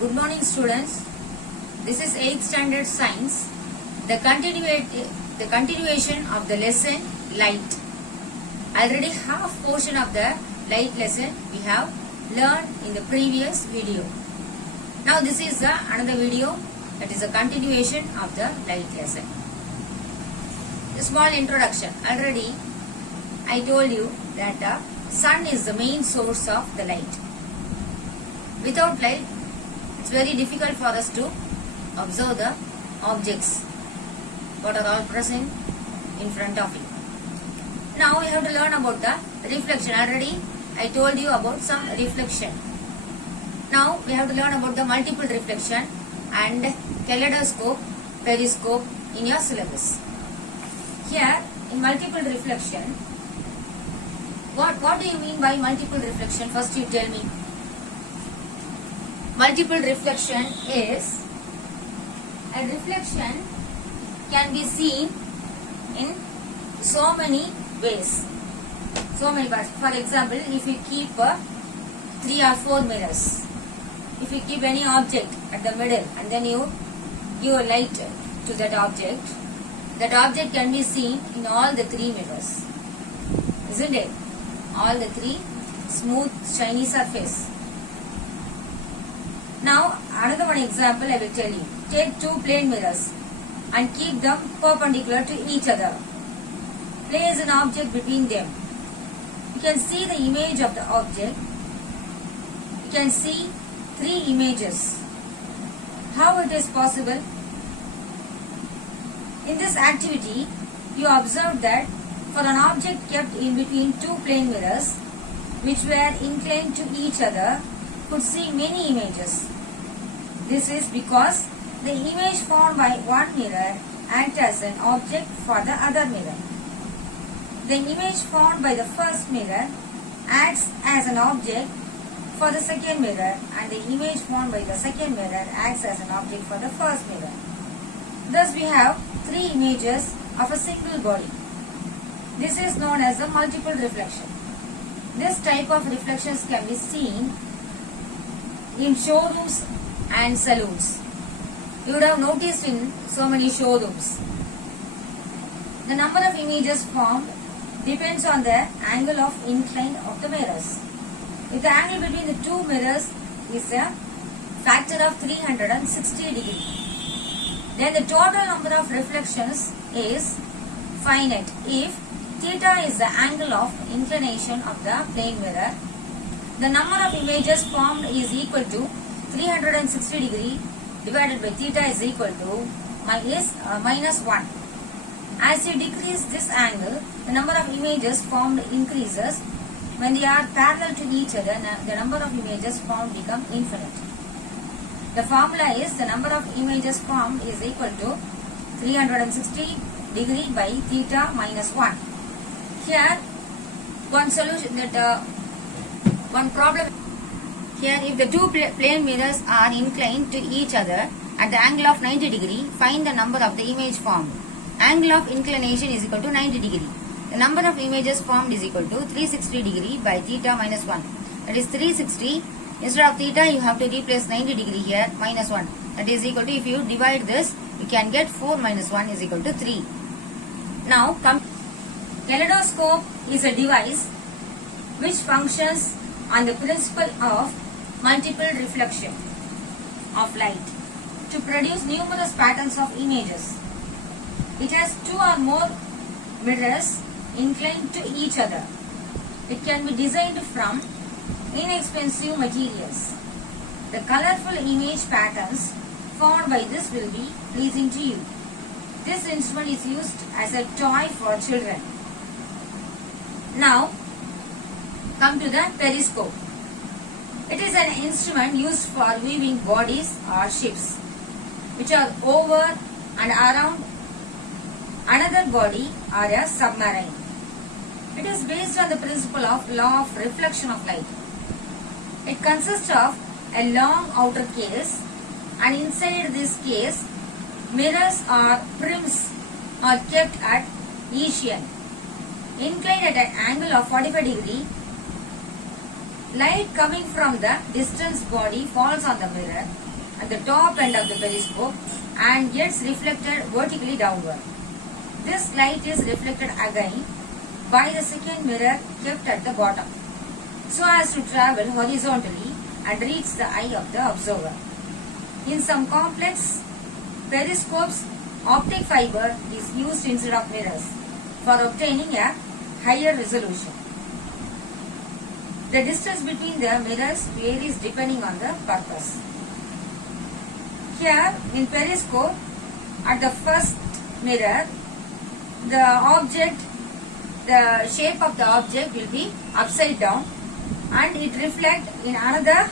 Good morning students. This is 8th standard science. The continuation of the lesson light. Already half portion of the light lesson we have learned in the previous video. Now this is another video that is a continuation of the light lesson. A small introduction. Already I told you that the sun is the main source of the light. Without light, it's very difficult for us to observe the objects what are all present in front of you. Now we have to learn about the reflection. Already I told you about some reflection. Now we have to learn about the multiple reflection and kaleidoscope, periscope in your syllabus. Here in multiple reflection, what do you mean by multiple reflection? First you tell me. Multiple reflection is a reflection can be seen in so many ways, so many parts. For example, if you keep 3 or 4 mirrors, if you keep any object at the middle and then you give a light to that object can be seen in all the 3 mirrors, isn't it? All the 3 smooth shiny surface. Now another one example I will tell you. Take 2 plane mirrors and keep them perpendicular to each other. Place an object between them. You can see the image of the object. You can see 3 images. How it is possible? In this activity, you observe that for an object kept in between 2 plane mirrors which were inclined to each other, could see many images. This is because the image formed by one mirror acts as an object for the other mirror. The image formed by the first mirror acts as an object for the second mirror, and the image formed by the second mirror acts as an object for the first mirror. Thus we have 3 images of a single body. This is known as the multiple reflection. This type of reflections can be seen in showrooms and saloons. You would have noticed in so many showrooms. The number of images formed depends on the angle of incline of the mirrors. If the angle between the 2 mirrors is a factor of 360 degrees, then the total number of reflections is finite if theta is the angle of inclination of the plane mirror. The number of images formed is equal to 360 degree divided by theta is equal to minus 1. As you decrease this angle, the number of images formed increases. When they are parallel to each other, the number of images formed become infinite. The formula is the number of images formed is equal to 360 degree by theta minus 1. Here, one solution that one problem. Here, if the 2 plane mirrors are inclined to each other at the angle of 90 degree, find the number of the image formed. Angle of inclination is equal to 90 degree. The number of images formed is equal to 360 degree by theta minus 1. That is 360. Instead of theta, you have to replace 90 degree here, minus 1. That is equal to, if you divide this, you can get 4 minus 1 is equal to 3. Now, kaleidoscope is a device which functions on the principle of multiple reflection of light to produce numerous patterns of images. It has 2 or more mirrors inclined to each other. It can be designed from inexpensive materials. The colorful image patterns formed by this will be pleasing to you. This instrument is used as a toy for children. Now, come to the periscope. It is an instrument used for viewing bodies or ships which are over and around another body or a submarine. It is based on the principle of law of reflection of light. It consists of a long outer case, and inside this case mirrors or prims are kept at Asian, inclined at an angle of 45 degree. Light coming from the distance body falls on the mirror at the top end of the periscope and gets reflected vertically downward. This light is reflected again by the second mirror kept at the bottom, so as to travel horizontally and reach the eye of the observer. In some complex periscopes, optic fiber is used instead of mirrors for obtaining a higher resolution. The distance between the mirrors varies depending on the purpose. Here in periscope, at the first mirror, the shape of the object will be upside down and it reflects in another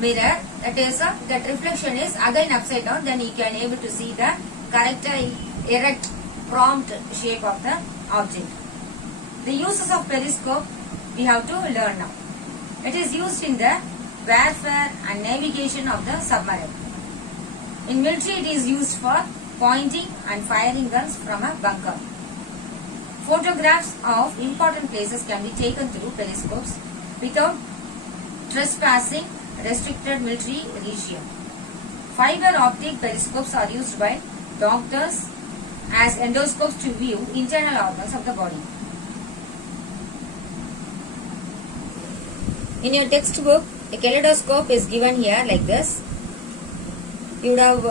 mirror, that reflection is again upside down, then you can able to see the correct erect prompt shape of the object. The uses of periscope we have to learn now. It is used in the warfare and navigation of the submarine. In military it is used for pointing and firing guns from a bunker. Photographs of important places can be taken through periscopes without trespassing restricted military region. Fiber optic periscopes are used by doctors as endoscopes to view internal organs of the body. In your textbook, a kaleidoscope is given here like this. You would have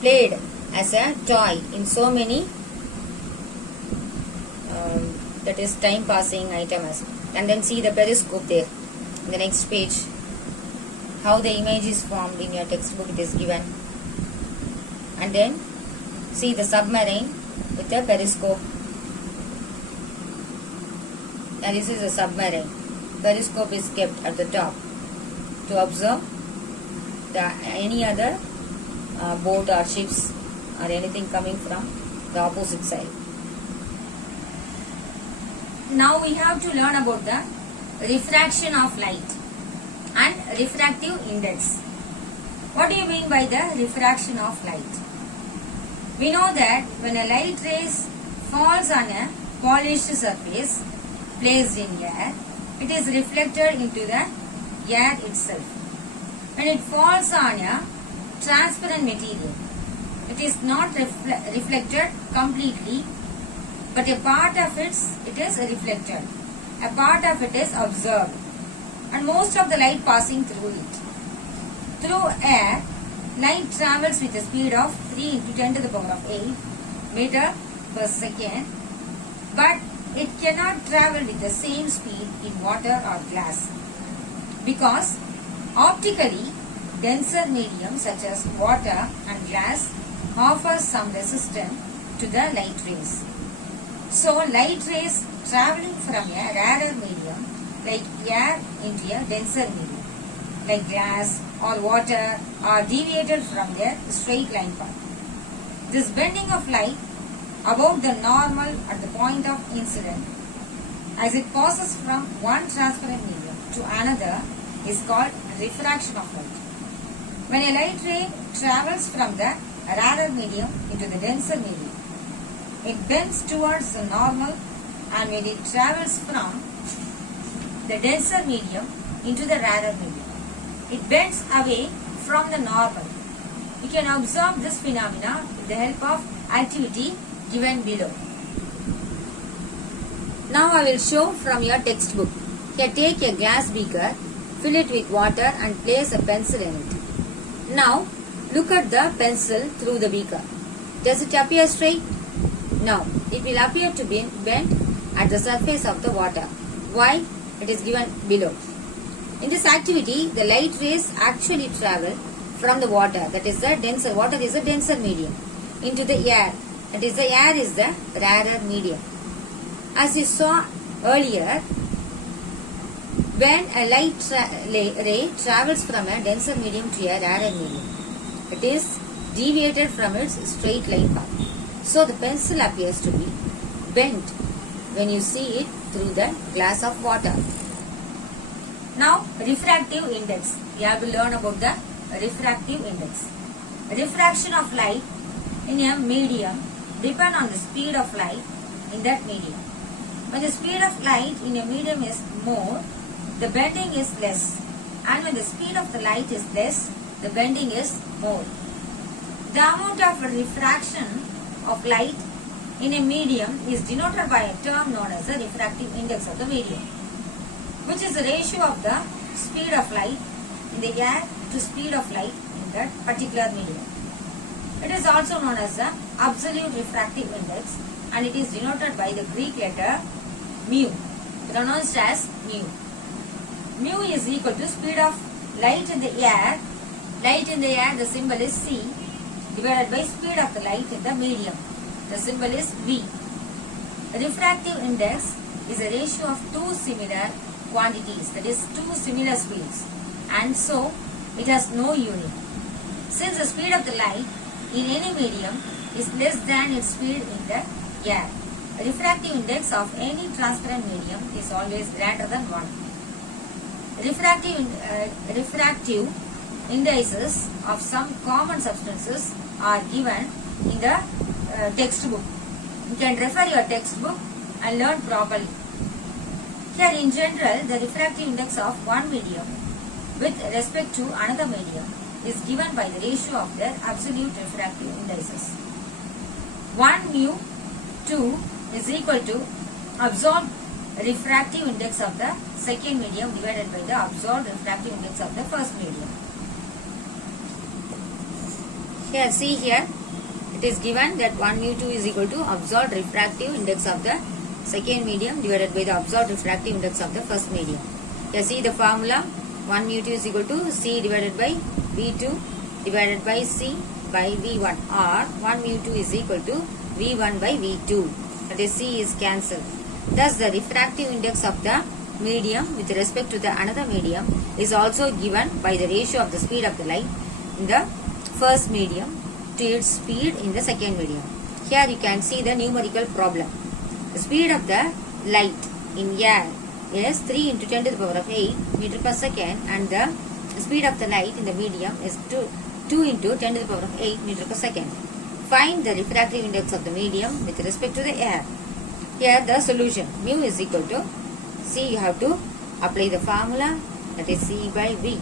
played as a toy in so many that is time passing items, and then see the periscope there in the next page. How the image is formed in your textbook, it is given, and then see the submarine with the periscope. And this is a submarine. Periscope is kept at the top to observe any other boat or ships or anything coming from the opposite side. Now we have to learn about the refraction of light and refractive index. What do you mean by the refraction of light? We know that when a light rays falls on a polished surface placed in air, it is reflected into the air itself. When it falls on a transparent material, it is not reflected completely, but a part of it is reflected. A part of it is observed, and most of the light passing through it. Through air, light travels with a speed of 3 into 10 to the power of 8 meter per second, but it cannot travel with the same speed in water or glass, because optically denser medium such as water and glass offers some resistance to the light rays. So light rays traveling from a rarer medium like air into a denser medium like glass or water are deviated from their straight line path. This bending of light above the normal at the point of incident as it passes from one transparent medium to another is called refraction of light. When a light ray travels from the rarer medium into the denser medium, it bends towards the normal, and when it travels from the denser medium into the rarer medium, it bends away from the normal. You can observe this phenomena with the help of activity given below. Now I will show from your textbook. Here take a glass beaker, fill it with water and place a pencil in it. Now look at the pencil through the beaker. Does it appear straight? No, it will appear to be bent at the surface of the water. Why? It is given below. In this activity, the light rays actually travel from the water, that is the denser, water is a denser medium, into the air, that is the air is the rarer medium. As you saw earlier, when a light ray travels from a denser medium to a rarer medium, it is deviated from its straight line path. So the pencil appears to be bent when you see it through the glass of water. Now refractive index. We have to learn about the refractive index. Refraction of light in a medium depends on the speed of light in that medium. When the speed of light in a medium is more, the bending is less, and when the speed of the light is less, the bending is more. The amount of refraction of light in a medium is denoted by a term known as the refractive index of the medium, which is the ratio of the speed of light in the air to speed of light in that particular medium. It is also known as the absolute refractive index, and it is denoted by the Greek letter mu, pronounced as mu. Mu is equal to speed of light in the air. Light in the air, the symbol is c, divided by speed of the light in the medium. The symbol is v. The refractive index is a ratio of two similar quantities, that is two similar speeds, and so it has no unit. Since the speed of the light in any medium is less than its speed in the air, the refractive index of any transparent medium is always greater than 1. Refractive indices of some common substances are given in the textbook. You can refer your textbook and learn properly. Here in general, the refractive index of one medium with respect to another medium is given by the ratio of their absolute refractive indices. 1 mu 2 is equal to absorbed refractive index of the second medium divided by the absorbed refractive index of the first medium. Here, see here, it is given that 1 mu 2 is equal to absorbed refractive index of the second medium divided by the absorbed refractive index of the first medium. Here, see the formula. 1 mu 2 is equal to C divided by V2 divided by C by V1, or 1 mu 2 is equal to V1 by V2. That is, C is cancelled. Thus, the refractive index of the medium with respect to the another medium is also given by the ratio of the speed of the light in the first medium to its speed in the second medium. Here you can see the numerical problem. The speed of the light in air is 3 into 10 to the power of 8 meter per second, and the speed of the light in the medium is 2 into 10 to the power of 8 meter per second. Find the refractive index of the medium with respect to the air. Here the solution, mu is equal to C. You have to apply the formula, that is C by V.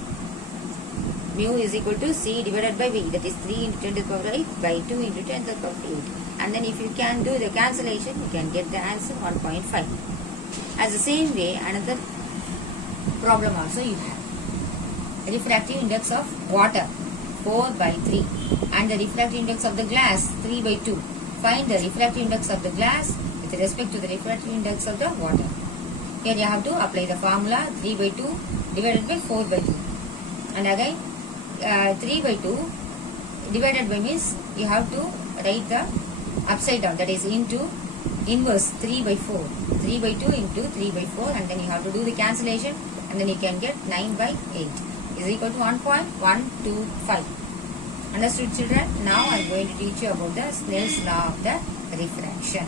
Mu is equal to C divided by V, that is 3 into 10 to the power 8 by 2 into 10 to the power 8. And then if you can do the cancellation, you can get the answer 1.5. As the same way, another problem also you have. The refractive index of water 4 by 3 and the refractive index of the glass 3 by 2. Find the refractive index of the glass with respect to the refractive index of the water. Here you have to apply the formula 3 by 2 divided by 4 by 2. And again 3 by 2 divided by means you have to write the upside down, that is into inverse 3 by 4. 3 by 2 into 3 by 4, and then you have to do the cancellation, and then you can get 9 by 8 is equal to 1.125. Understood, children? Now I am going to teach you about the Snell's law of the refraction.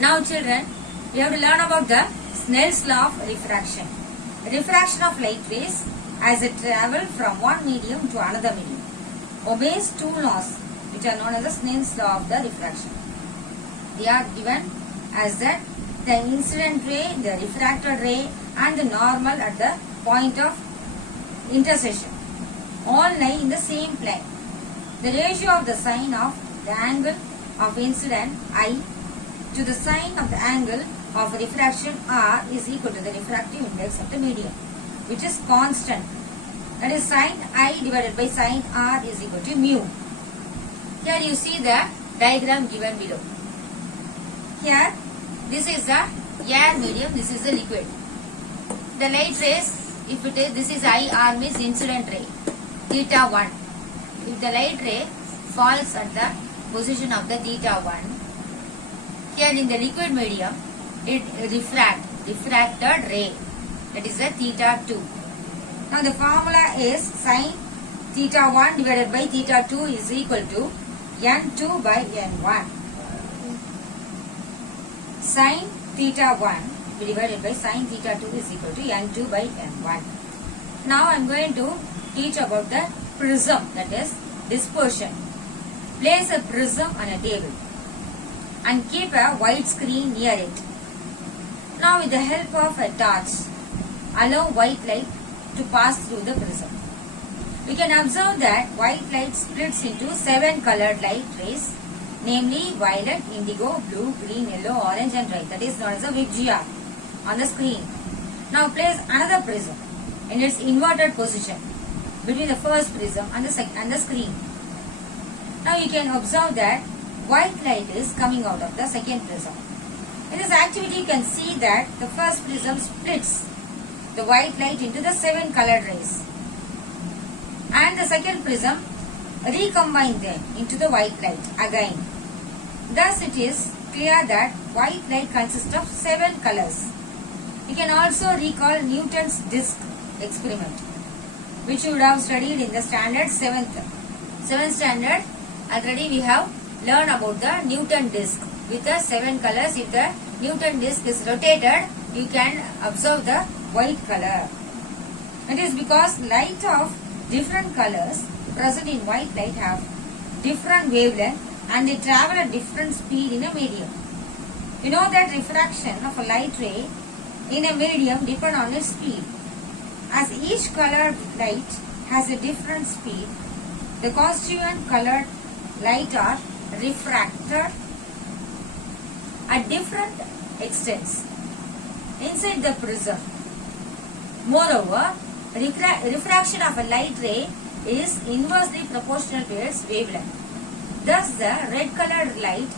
Now children, we have to learn about the Snell's law of refraction. Refraction of light rays as it travels from one medium to another medium obeys two laws which are known as the Snell's law of the refraction. They are given as that the incident ray, the refracted ray, and the normal at the point of intersection all lie in the same plane. The ratio of the sine of the angle of incident I to the sine of the angle of refraction R is equal to the refractive index of the medium, which is constant. That is, sine I divided by sine R is equal to mu. Here you see the diagram given below. Here, this is the air medium, this is the liquid. The light rays, if it is, this is IR means incident ray, theta 1. If the light ray falls at the position of the theta 1, here in the liquid medium, it refracted ray, that is the theta 2. Now the formula is sine theta 1 divided by theta 2 is equal to N2 by N1. Sine theta 1 divided by sine theta 2 is equal to N2 by N1. Now I am going to teach about the prism, that is dispersion. Place a prism on a table and keep a white screen near it. Now with the help of a torch, allow white light to pass through the prism. We can observe that white light splits into 7 colored light rays, namely violet, indigo, blue, green, yellow, orange and red. That is known as a VIBGYOR on the screen. Now place another prism in its inverted position between the first prism and the screen. Now you can observe that white light is coming out of the second prism. In this activity you can see that the first prism splits the white light into the 7 colored rays, and the second prism recombines them into the white light again. Thus it is clear that white light consists of 7 colors. You can also recall Newton's disk experiment, which you would have studied in the standard 7th standard. Already we have learned about the Newton disk with the 7 colors. If the Newton disk is rotated, you can observe the white color. It is because light of different colors present in white light have different wavelength and they travel at different speed in a medium. You know that refraction of a light ray in a medium depends on its speed. As each colored light has a different speed, the constituent colored light are refracted at different extents inside the prism. Moreover, refraction of a light ray is inversely proportional to its wavelength. Thus, the red colored light,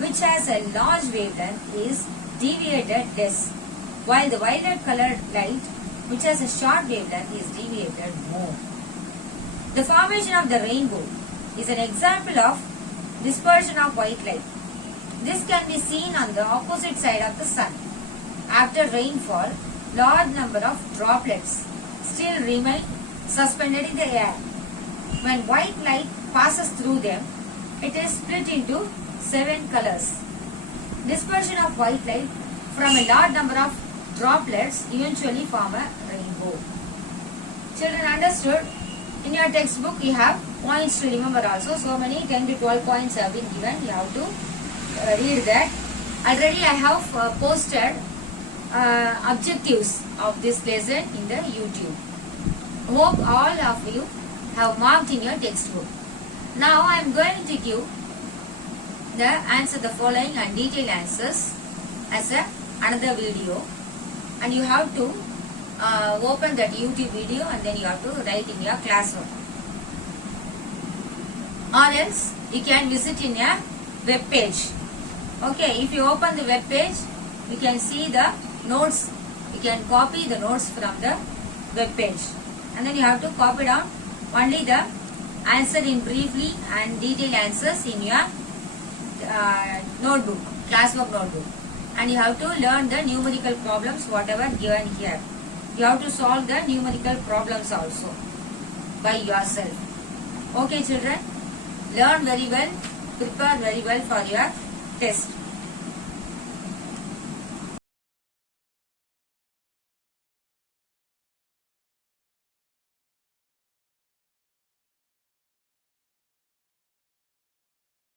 which has a large wavelength, is deviated less, while the violet colored light, which has a short wavelength, is deviated more. The formation of the rainbow is an example of dispersion of white light. This can be seen on the opposite side of the sun. After rainfall, large number of droplets still remain suspended in the air. When white light passes through them, it is split into 7 colors. Dispersion of white light from a large number of droplets eventually form a rainbow. Children understood? In your textbook you have points to remember also. So many 10 to 12 points have been given. You have to read that. Already I have posted objectives of this lesson in the YouTube. Hope all of you have marked in your textbook. Now I am going to give the following and detailed answers as another video, and you have to open that YouTube video and then you have to write in your classroom. Or else you can visit in a web page. Okay, if you open the web page, you can see the notes. You can copy the notes from the web page, and then you have to copy down only the answer in briefly and detailed answers in your notebook, classwork notebook, and you have to learn the numerical problems whatever given here. You have to solve the numerical problems also by yourself. Okay children, learn very well, prepare very well for your test.